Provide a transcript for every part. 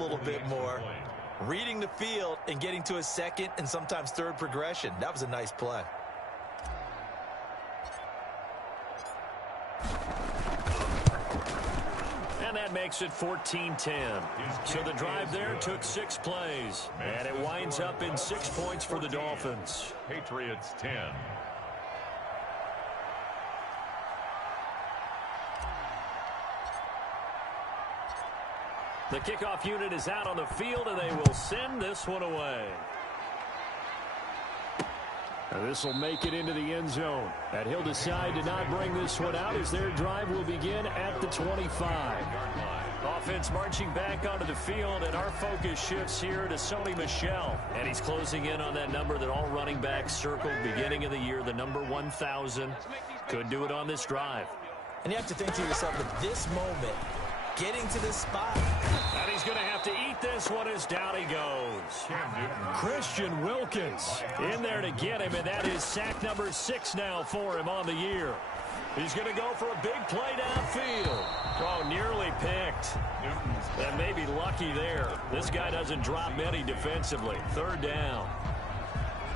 little bit more. Reading the field and getting to a second and sometimes third progression. That was a nice play. And that makes it 14-10. So the drive there took 6 plays. And it winds up in 6 points for the Dolphins. Patriots 10. The kickoff unit is out on the field, and they will send this one away. This will make it into the end zone. And he'll decide to not bring this one out as their drive will begin at the 25. Offense marching back onto the field, and our focus shifts here to Sony Michel. And he's closing in on that number that all running backs circled beginning of the year, the number 1,000. Could do it on this drive. And you have to think to yourself, at this moment, getting to this spot. And he's going to have to eat this one as down he goes. Christian Wilkins in there to get him, and that is sack number 6 now for him on the year. He's going to go for a big play downfield. Oh, nearly picked. And maybe lucky there. This guy doesn't drop many defensively. 3rd down.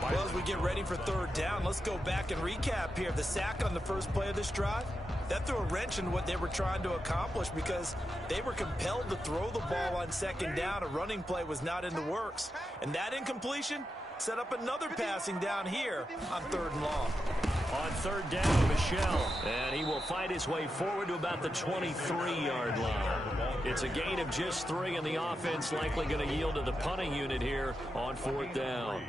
Well, as we get ready for 3rd down, let's go back and recap here. The sack on the first play of this drive, that threw a wrench in what they were trying to accomplish because they were compelled to throw the ball on 2nd down. A running play was not in the works. And that incompletion set up another passing down here on 3rd and long. On 3rd down, Michel. And he will fight his way forward to about the 23-yard line. It's a gain of just 3, and the offense likely going to yield to the punting unit here on 4th down.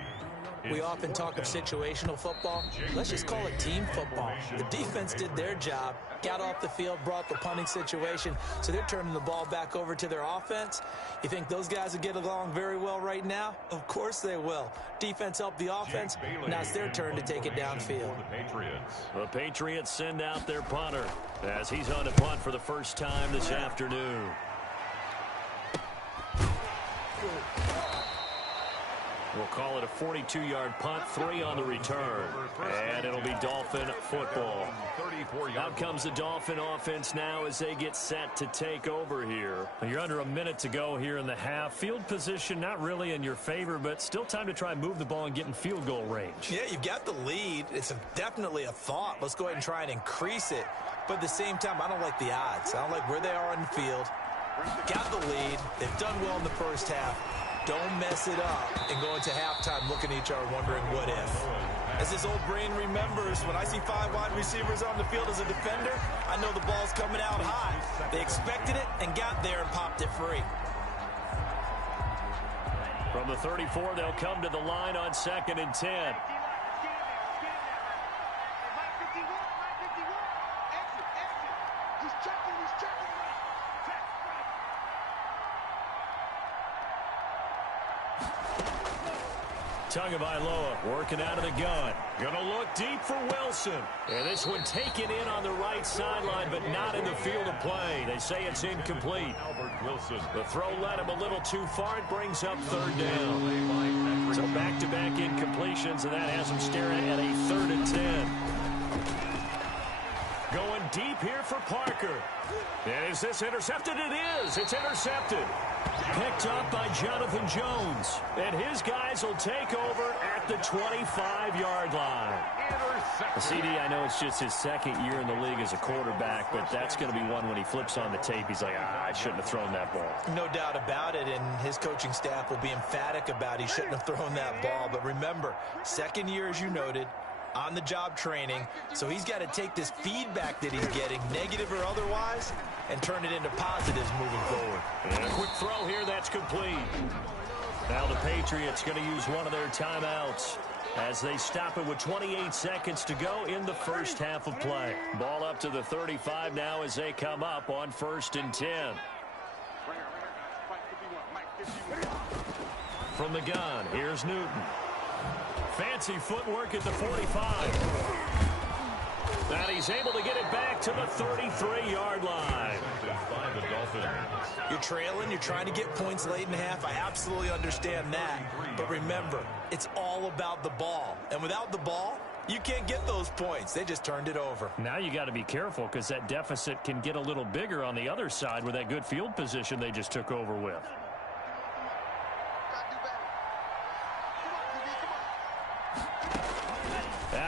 We often talk of situational football. Let's just call it team football. The defense did their job, got off the field, brought the punting situation, so they're turning the ball back over to their offense. You think those guys will get along very well right now? Of course they will. Defense helped the offense. Now it's their turn to take it downfield. The Patriots send out their punter as he's on to punt for the first time this afternoon. We'll call it a 42-yard punt, 3 on the return. And it'll be Dolphin football. Out comes the Dolphin offense now as they get set to take over here. You're under a minute to go here in the half. Field position not really in your favor, but still time to try and move the ball and get in field goal range. Yeah, you've got the lead. It's definitely a thought. Let's go ahead and try and increase it. But at the same time, I don't like the odds. I don't like where they are on the field. Got the lead. They've done well in the first half. Don't mess it up and go into halftime looking at each other wondering what if. As this old brain remembers, when I see 5 wide receivers on the field as a defender, I know the ball's coming out high. They expected it and got there and popped it free. From the 34, they'll come to the line on 2nd and 10. Tagovailoa working out of the gun. Going to look deep for Wilson. And this one taken in on the right sideline, but not in the field of play. They say it's incomplete. The throw led him a little too far. It brings up 3rd down. So back-to-back incompletions, and that has him staring at a 3rd and 10. Going deep here for Parker. And is this intercepted? It is. It's intercepted. Picked up by Jonathan Jones. And his guys will take over at the 25-yard line. CD, I know it's just his 2nd year in the league as a quarterback, but that's going to be one when he flips on the tape. He's like, I shouldn't have thrown that ball. No doubt about it, and his coaching staff will be emphatic about he shouldn't have thrown that ball. But remember, 2nd year, as you noted, on-the-job training, so he's got to take this feedback that he's getting, negative or otherwise, and turn it into positives moving forward. And a quick throw here, that's complete. Now the Patriots going to use one of their timeouts as they stop it with 28 seconds to go in the first half of play. Ball up to the 35 now as they come up on 1st and 10. From the gun, here's Newton. Fancy footwork at the 45. And he's able to get it back to the 33-yard line. You're trailing, you're trying to get points late in the half. I absolutely understand that. But remember, it's all about the ball. And without the ball, you can't get those points. They just turned it over. Now you got to be careful because that deficit can get a little bigger on the other side with that good field position they just took over with.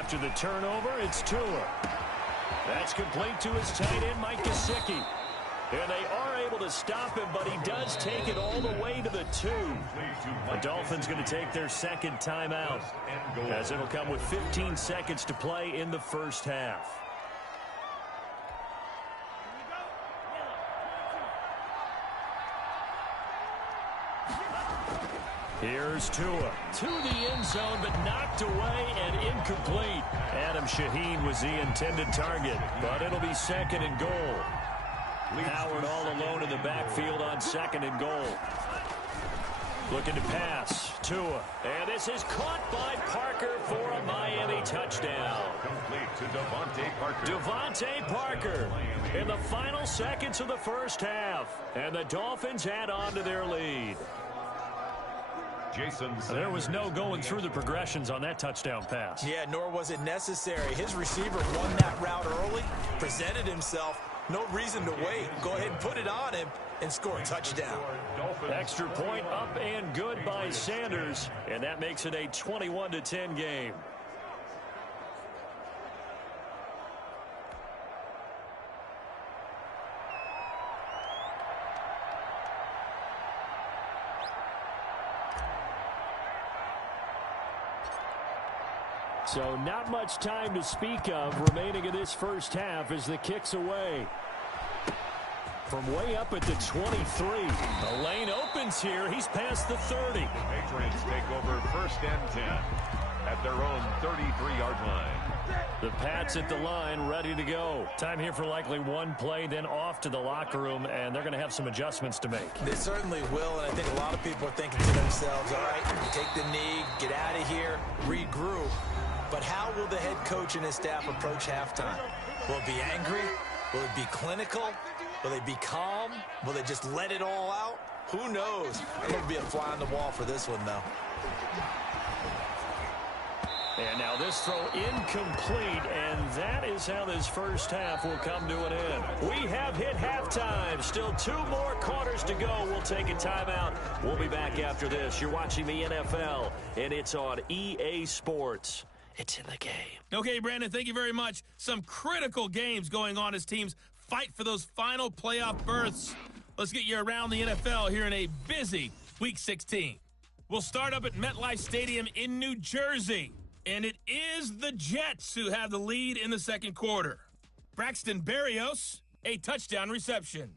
After the turnover, it's Tua. That's complete to his tight end, Mike Gesicki. And they are able to stop him, but he does take it all the way to the 2. The Dolphins going to take their second timeout, as it'll come with 15 seconds to play in the first half. Here's Tua to the end zone, but knocked away and incomplete. Adam Shaheen was the intended target, but it'll be second and goal. Howard all alone in the backfield on second and goal. Looking to pass. Tua. And this is caught by Parker for a Miami touchdown. Complete to Devontae Parker. Devontae Parker in the final seconds of the first half. And the Dolphins add on to their lead. There was no going through the progressions on that touchdown pass. Yeah, nor was it necessary. His receiver won that route early, presented himself. No reason to wait. Go ahead and put it on him and score a touchdown. Extra point up and good by Sanders, and that makes it a 21-10 game. So not much time to speak of remaining in this first half as the kick's away. From way up at the 23. The lane opens here. He's past the 30. The Patriots take over first and 10 at their own 33-yard line. The Pats at the line ready to go. Time here for likely one play, then off to the locker room, and they're going to have some adjustments to make. They certainly will, and I think a lot of people are thinking to themselves, all right, take the knee, get out of here, regroup. But how will the head coach and his staff approach halftime? Will it be angry? Will it be clinical? Will they be calm? Will they just let it all out? Who knows? It'll be a fly on the wall for this one, though. And now this throw incomplete, and that is how this first half will come to an end. We have hit halftime. Still 2 more quarters to go. We'll take a timeout. We'll be back after this. You're watching the NFL, and it's on EA Sports. It's in the game. Okay, Brandon, thank you very much. Some critical games going on as teams fight for those final playoff berths. Let's get you around the NFL here in a busy Week 16. We'll start up at MetLife Stadium in New Jersey. And it is the Jets who have the lead in the second quarter. Braxton Berrios, a touchdown reception.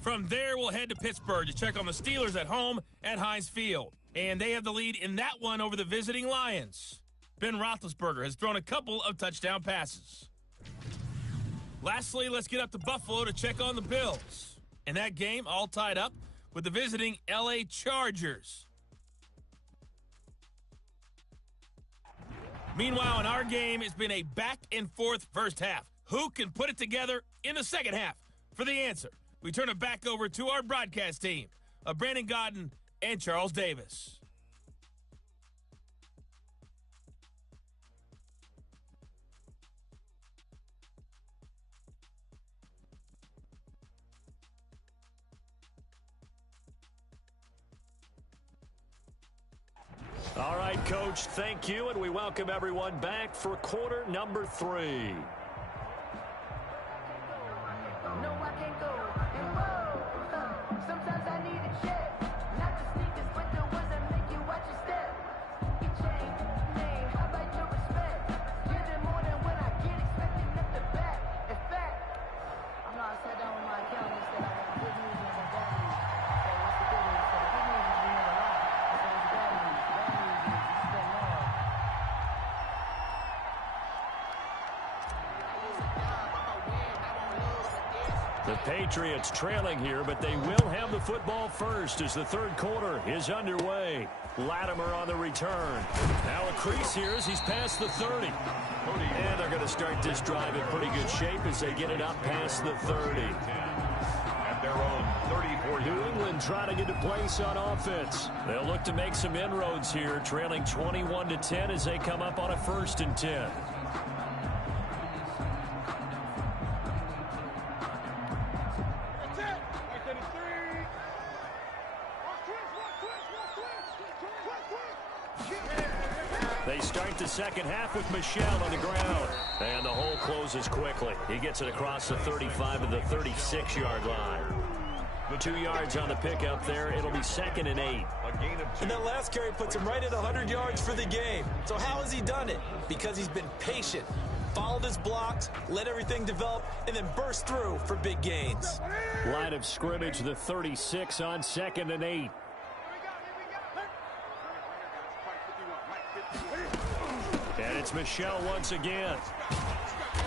From there, we'll head to Pittsburgh to check on the Steelers at home at Heinz Field. And they have the lead in that one over the visiting Lions. Ben Roethlisberger has thrown a couple of touchdown passes. Lastly, let's get up to Buffalo to check on the Bills. In that game, all tied up with the visiting LA Chargers. Meanwhile, in our game, it's been a back-and-forth first half. Who can put it together in the second half? For the answer, we turn it back over to our broadcast team of Brandon Godden and Charles Davis. All right, Coach, thank you, and we welcome everyone back for quarter number 3. No, I can't go. And whoa, sometimes I need a check. Not the sneakers, but the ones that make you watch your step. Get changed, name, how about your respect? Get it more than when I get expecting up the back. In fact, I know I sat down with my accountant and said I got good news and some bad news. So what's the good news? So the good news is we never lie. So what's the bad news? The bad news is you spend more. The Patriots trailing here, but they will have the football first as the third quarter is underway. Latimer on the return. Now a crease here as he's past the 30. And they're going to start this drive in pretty good shape as they get it up past the 30. At their own 34. New England trying to get a place on offense. They'll look to make some inroads here, trailing 21-10 as they come up on a 1st and 10. They start the second half with Michel on the ground. And the hole closes quickly. He gets it across the 35 to the 36-yard line. 2 yards on the pickup there. It'll be 2nd and 8. And that last carry puts him right at 100 yards for the game. So how has he done it? Because he's been patient, followed his blocks, let everything develop, and then burst through for big gains. Line of scrimmage, the 36 on 2nd and 8. And it's Michel once again.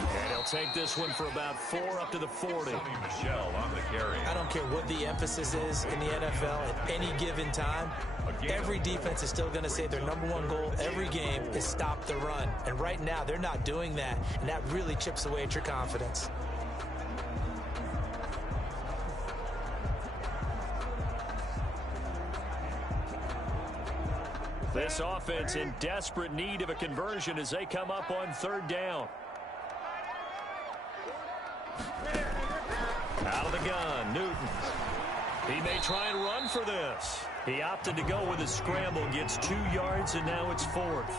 And he'll take this one for about 4 up to the 40. Michel on the carry. I don't care what the emphasis is in the NFL at any given time. Every defense is still going to say their #1 goal every game is stop the run. And right now, they're not doing that. And that really chips away at your confidence. This offense in desperate need of a conversion as they come up on 3rd down. Out of the gun, Newton. He may try and run for this. He opted to go with a scramble, gets 2 yards, and now it's 4th.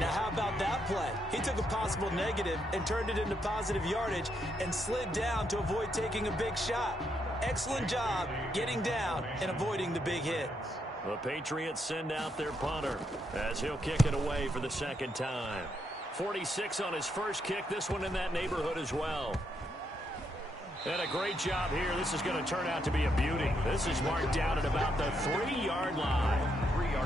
Now, how about that play? He took a possible negative and turned it into positive yardage and slid down to avoid taking a big shot. Excellent job getting down and avoiding the big hit. The Patriots send out their punter as he'll kick it away for the 2nd time. 46 on his first kick, this one in that neighborhood as well. And a great job here. This is going to turn out to be a beauty. This is marked down at about the 3-yard line.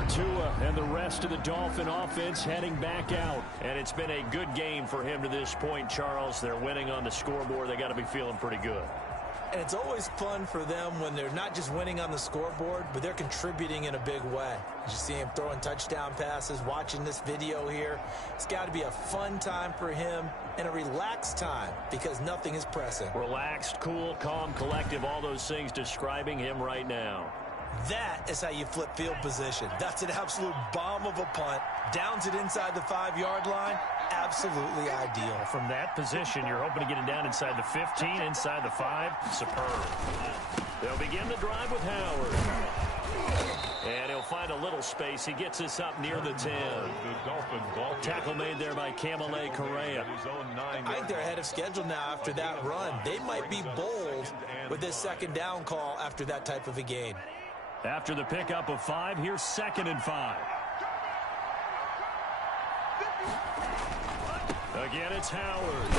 Tua and the rest of the Dolphin offense heading back out. And it's been a good game for him to this point, Charles. They're winning on the scoreboard. They got to be feeling pretty good. And it's always fun for them when they're not just winning on the scoreboard, but they're contributing in a big way. You see him throwing touchdown passes, watching this video here. It's got to be a fun time for him and a relaxed time because nothing is pressing. Relaxed, cool, calm, collective, all those things describing him right now. That is how you flip field position. That's an absolute bomb of a punt. Downs it inside the 5-yard line. Absolutely ideal. From that position, you're hoping to get it down inside the 15, inside the 5. Superb. They'll begin the drive with Howard. And he'll find a little space. He gets us up near the 10. Tackle made there by Camille Correa. I think they're ahead of schedule now after that run. They might be bold with this 2nd down call after that type of a gain. After the pickup of 5, here's 2nd and 5. Again, it's Howard.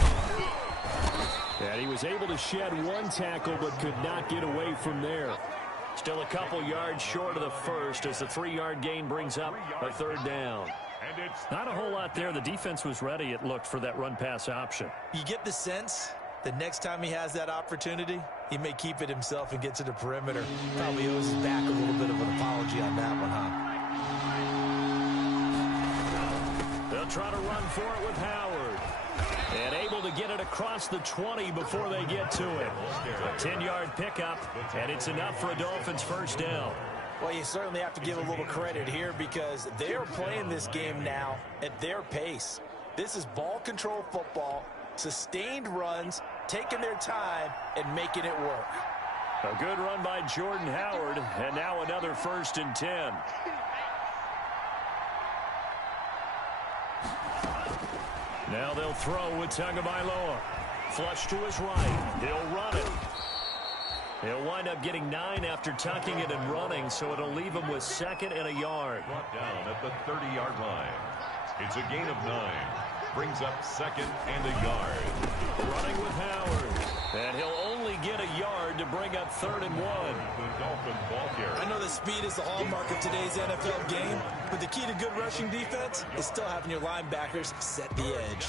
And he was able to shed 1 tackle but could not get away from there. Still a couple yards short of the first as the 3-yard gain brings up a 3rd down. Not a whole lot there. The defense was ready, it looked, for that run-pass option. You get the sense that next time he has that opportunity, he may keep it himself and get to the perimeter. Probably owes his back a little bit of an apology on that one, huh? They'll try to run for it with Howard. And able to get it across the 20 before they get to it. A 10-yard pickup, and it's enough for a Dolphins 1st down. Well, you certainly have to give a little credit here because they are playing this game now at their pace. This is ball control football, sustained runs, taking their time, and making it work. A good run by Jordan Howard, and now another 1st and 10. Now they'll throw with Tagovailoa. Flush to his right. He'll run it. He'll wind up getting 9 after tucking it and running, so it'll leave him with 2nd and a yard. Brought down at the 30-yard line. It's a gain of 9. Brings up 2nd and a yard. Running with Howard. And he'll only get a yard to bring up 3rd and 1. The Dolphin ball carrier. I know that speed is the hallmark of today's NFL game, but the key to good rushing defense is still having your linebackers set the edge.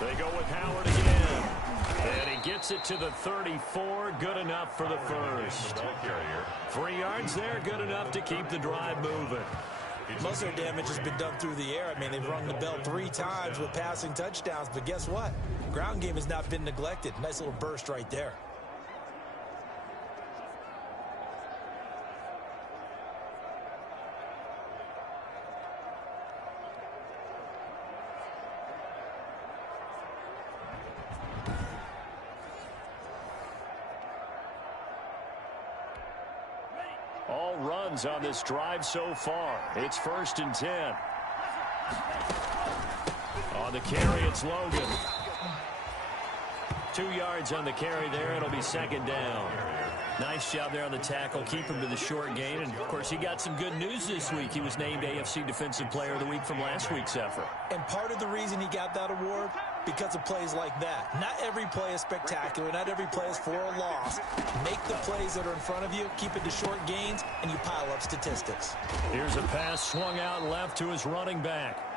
They go with Howard again. And he gets it to the 34. Good enough for the 1st. 3 yards there. Good enough to keep the drive moving. Most of their damage has been done through the air. I mean, they've rung the bell 3 times with passing touchdowns. But guess what? Ground game has not been neglected. Nice little burst right there. all runs on this drive so far. It's 1st and 10. On the carry, it's Logan. 2 yards on the carry there. It'll be 2nd down. Nice job there on the tackle. Keep him to the short gain. And, of course, he got some good news this week. He was named AFC Defensive Player of the Week from last week's effort. And part of the reason he got that award, because of plays like that. Not every play is spectacular. Not every play is for a loss. Make the plays that are in front of you, keep it to short gains, and you pile up statistics. Here's a pass swung out left to his running back.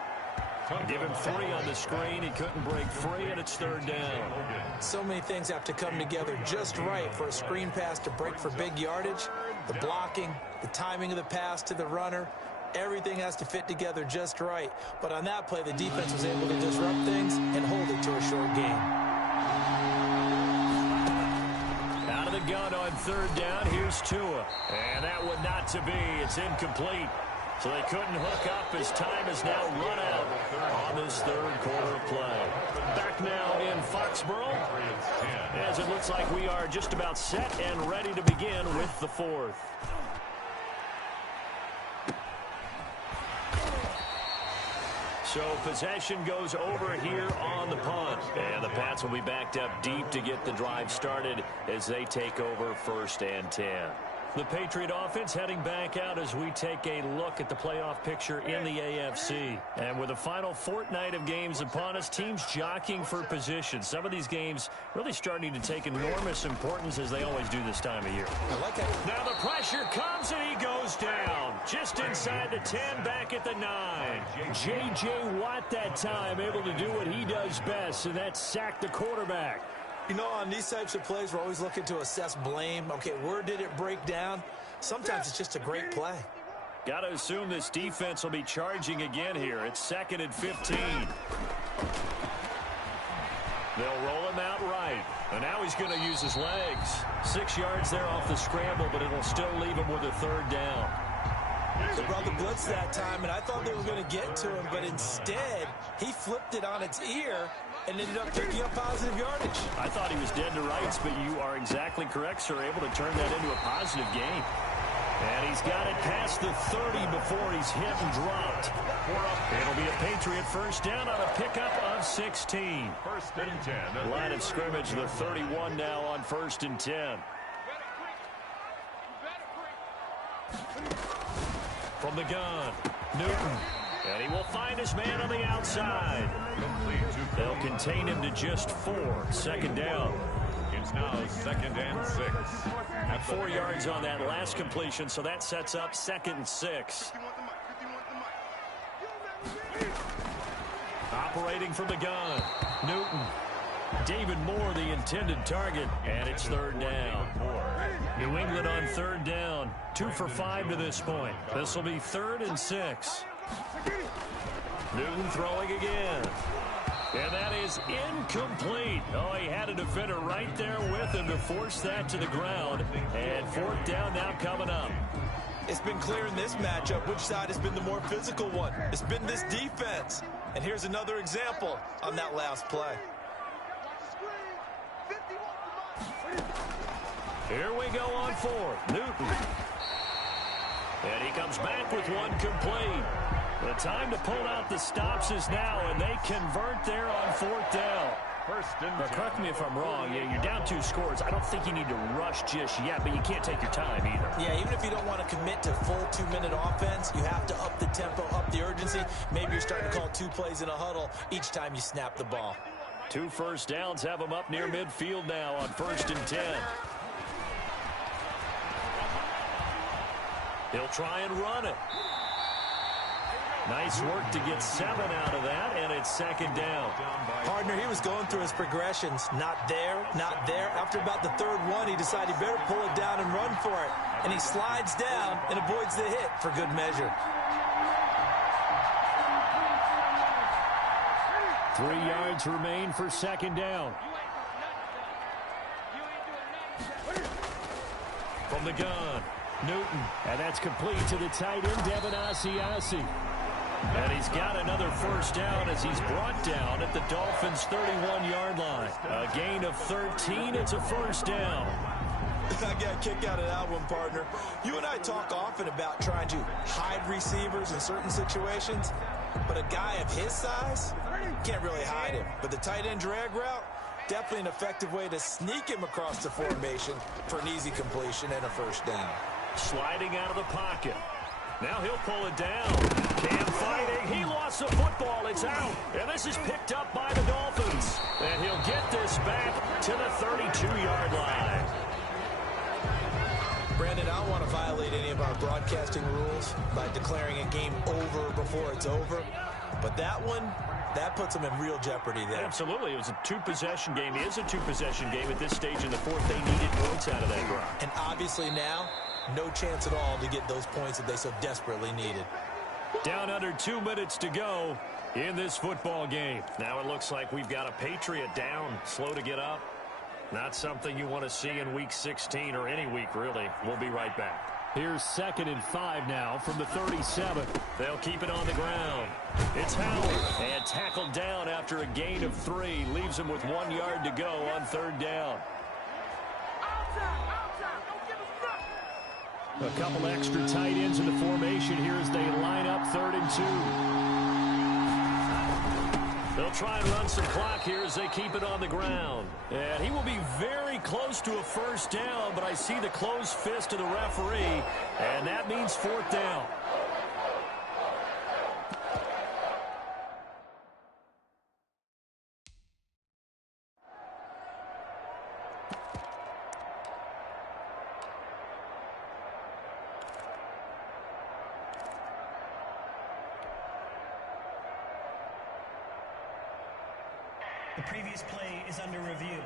Give him 3 on the screen. He couldn't break free, and it's 3rd down. So many things have to come together just right for a screen pass to break for big yardage. The blocking, the timing of the pass to the runner, everything has to fit together just right. But on that play, the defense was able to disrupt things and hold it to a short gain. Out of the gun on 3rd down, here's Tua. And that one not to be. It's incomplete. So they couldn't hook up as time is now run out on this 3rd quarter play. Back now in Foxborough, as it looks like we are just about set and ready to begin with the 4th. So possession goes over here on the punt. And the Pats will be backed up deep to get the drive started as they take over 1st and 10. The Patriot offense heading back out as we take a look at the playoff picture in the AFC. And with the final fortnight of games upon us, teams jockeying for position. Some of these games really starting to take enormous importance as they always do this time of year. I like it. Now the pressure comes and he goes down. Just inside the 10, back at the 9. J.J. Watt that time able to do what he does best, and that's sack the quarterback. You know, on these types of plays, we're always looking to assess blame. Okay, where did it break down? Sometimes it's just a great play. Got to assume this defense will be charging again here. It's 2nd and 15. They'll roll him out right. And now he's going to use his legs. 6 yards there off the scramble, but it'll still leave him with a 3rd down. They brought the blitz that time, and I thought they were going to get to him, but instead, he flipped it on its ear and ended up picking up positive yardage. I thought he was dead to rights, but you are exactly correct, sir. Able to turn that into a positive gain. And he's got it past the 30 before he's hit and dropped. It'll be a Patriot 1st down on a pickup of 16. 1st and 10. Line of scrimmage, the 31 now on 1st and 10. From the gun, Newton. And he will find his man on the outside. They'll contain him to just 4. 2nd down. It's now 2nd and 6. 4 yards on that last completion, so that sets up 2nd and 6. Operating from the gun, Newton. David Moore, the intended target, and it's 3rd down. New England on 3rd down. 2 for 5 to this point. This will be 3rd and 6. Newton throwing again. And that is incomplete. Oh, he had a defender right there with him to force that to the ground. And 4th down now coming up. It's been clear in this matchup which side has been the more physical one. It's been this defense. And here's another example on that last play. Here we go on 4th. Newton. And he comes back with one complete. The time to pull out the stops is now, and they convert there on 4th down. 1st and 10. Now, correct me if I'm wrong. Yeah, you're down 2 scores. I don't think you need to rush just yet, but you can't take your time either. Yeah, even if you don't want to commit to full 2-minute offense, you have to up the tempo, up the urgency. Maybe you're starting to call 2 plays in a huddle each time you snap the ball. 2 first downs have them up near midfield now on 1st and 10. He'll try and run it. Nice work to get 7 out of that, and it's 2nd down. Partner, he was going through his progressions. Not there, not there. After about the 3rd one, he decided he better pull it down and run for it. And he slides down and avoids the hit for good measure. 3 yards remain for 2nd down. From the gun, Newton. And that's complete to the tight end, Devin Asiasi. And he's got another 1st down as he's brought down at the Dolphins' 31-yard line. A gain of 13. It's a 1st down. I got a kick out of that one, partner. You and I talk often about trying to hide receivers in certain situations, but a guy of his size can't really hide him. But the tight end drag route, definitely an effective way to sneak him across the formation for an easy completion and a first down. Sliding out of the pocket. Now he'll pull it down. Cam fighting. He lost the football. It's out. And this is picked up by the Dolphins. And he'll get this back to the 32-yard line. Brandon, I don't want to violate any of our broadcasting rules by declaring a game over before it's over. But that one, that puts them in real jeopardy there. Absolutely. It was a two-possession game. It is a two-possession game at this stage in the fourth. They needed points out of that drive. And obviously now, no chance at all to get those points that they so desperately needed. Down under 2 minutes to go in this football game. Now it looks like we've got a Patriot down, slow to get up. Not something you want to see in Week 16 or any week, really. We'll be right back. Here's 2nd and 5 now from the 37. They'll keep it on the ground. It's Howard. And tackled down after a gain of 3. Leaves him with 1 yard to go on 3rd down. A couple extra tight ends in the formation here as they line up 3rd and 2. They'll try and run some clock here as they keep it on the ground. And he will be very close to a first down, but I see the closed fist of the referee, and that means 4th down. The previous play is under review.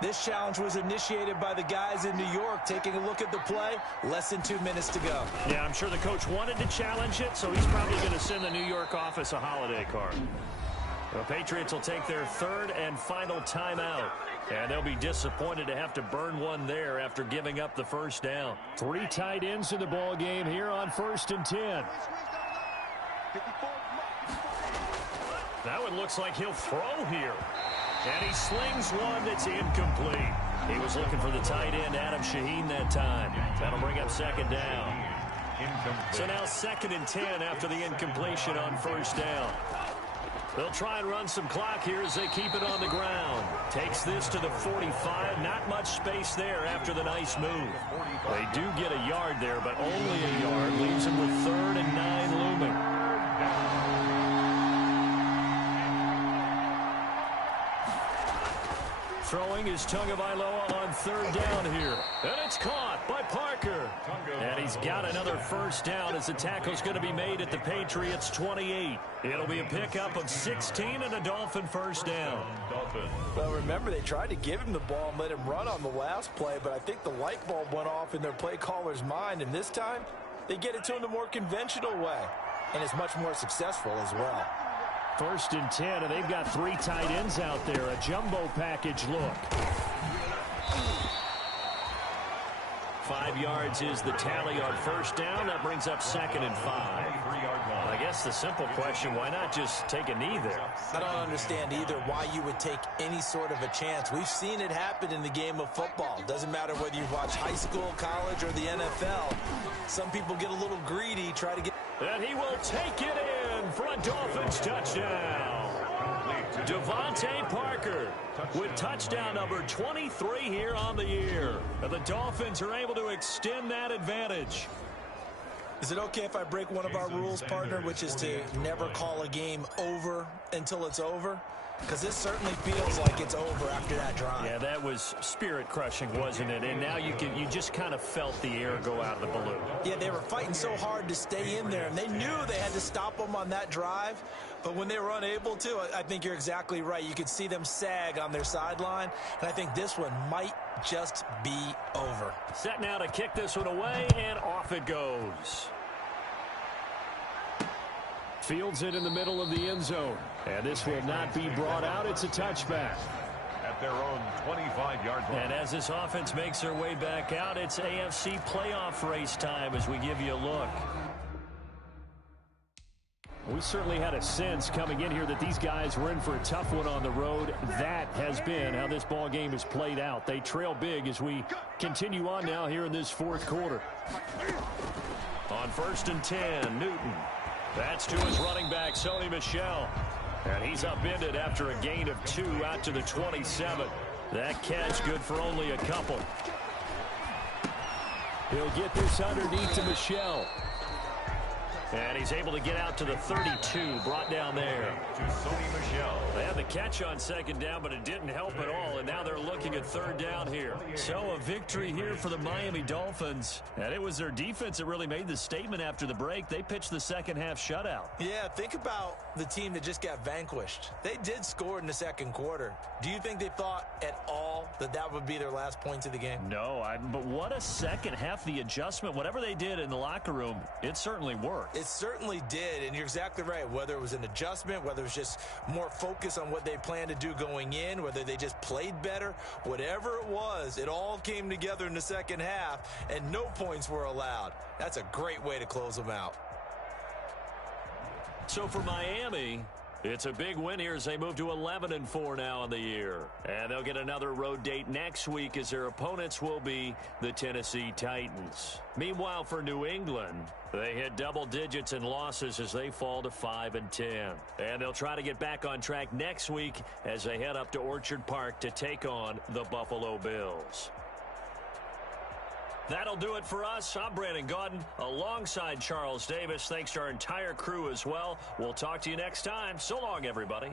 This challenge was initiated by the guys in New York. Taking a look at the play, less than 2 minutes to go. Yeah, I'm sure the coach wanted to challenge it, so he's probably going to send the New York office a holiday card. The Patriots will take their 3rd and final timeout, and they'll be disappointed to have to burn one there after giving up the first down. 3 tight ends in the ball game here on 1st and 10. Now it looks like he'll throw here. And he slings one that's incomplete. He was looking for the tight end, Adam Shaheen, that time. That'll bring up 2nd down. So now 2nd and 10 after the incompletion on 1st down. They'll try and run some clock here as they keep it on the ground. Takes this to the 45. Not much space there after the nice move. They do get a yard there, but only a yard. Leaves them with 3rd and 9 looming. Throwing is Tagovailoa on third down here. And it's caught by Parker. And he's got another first down as the tackle's going to be made at the Patriots' 28. It'll be a pickup of 16 and a Dolphin first down. Well, remember, they tried to give him the ball and let him run on the last play, but I think the light bulb went off in their play caller's mind, and this time they get it to him the more conventional way, and it's much more successful as well. 1st and 10, and they've got 3 tight ends out there. A jumbo package look. 5 yards is the tally on first down. That brings up 2nd and 5. I guess the simple question, why not just take a knee there? I don't understand either why you would take any sort of a chance. We've seen it happen in the game of football. Doesn't matter whether you watch high school, college, or the NFL. Some people get a little greedy, try to get... And he will take it in for a Dolphins touchdown. Devontae Parker with touchdown number 23 here on the year. And the Dolphins are able to extend that advantage. Is it okay if I break one of our rules, partner, which is to never call a game over until it's over? Because this certainly feels like it's over after that drive. Yeah, that was spirit-crushing, wasn't it? And now you just kind of felt the air go out of the balloon. Yeah, they were fighting so hard to stay in there, and they knew they had to stop them on that drive. But when they were unable to, I think you're exactly right. You could see them sag on their sideline, and I think this one might just be over. Set now to kick this one away, and off it goes. Fields it in the middle of the end zone. And this will not be brought out. It's a touchback. At their own 25-yard line. And as this offense makes their way back out, it's AFC playoff race time as we give you a look. We certainly had a sense coming in here that these guys were in for a tough one on the road. That has been how this ball game has played out. They trail big as we continue on now here in this 4th quarter. On 1st and 10, Newton. That's to his running back, Sony Michel. And he's upended after a gain of 2 out to the 27. That catch good for only a couple. He'll get this underneath to Michel. And he's able to get out to the 32, brought down there. To Sony Michel. They had the catch on 2nd down, but it didn't help at all, and now they're looking at 3rd down here. So a victory here for the Miami Dolphins. And it was their defense that really made the statement after the break. They pitched the second-half shutout. Yeah, think about the team that just got vanquished. They did score in the 2nd quarter. Do you think they thought at all that that would be their last points of the game? No, but what a second half. The adjustment, whatever they did in the locker room, it certainly worked. It certainly did, and you're exactly right. Whether it was an adjustment, whether it was just more focus on what they planned to do going in, whether they just played better, whatever it was, it all came together in the 2nd half, and no points were allowed. That's a great way to close them out. So for Miami, it's a big win here as they move to 11-4 now in the year. And they'll get another road date next week as their opponents will be the Tennessee Titans. Meanwhile, for New England, they hit double digits in losses as they fall to 5-10. And they'll try to get back on track next week as they head up to Orchard Park to take on the Buffalo Bills. That'll do it for us. I'm Brandon Gaudin alongside Charles Davis. Thanks to our entire crew as well. We'll talk to you next time. So long, everybody.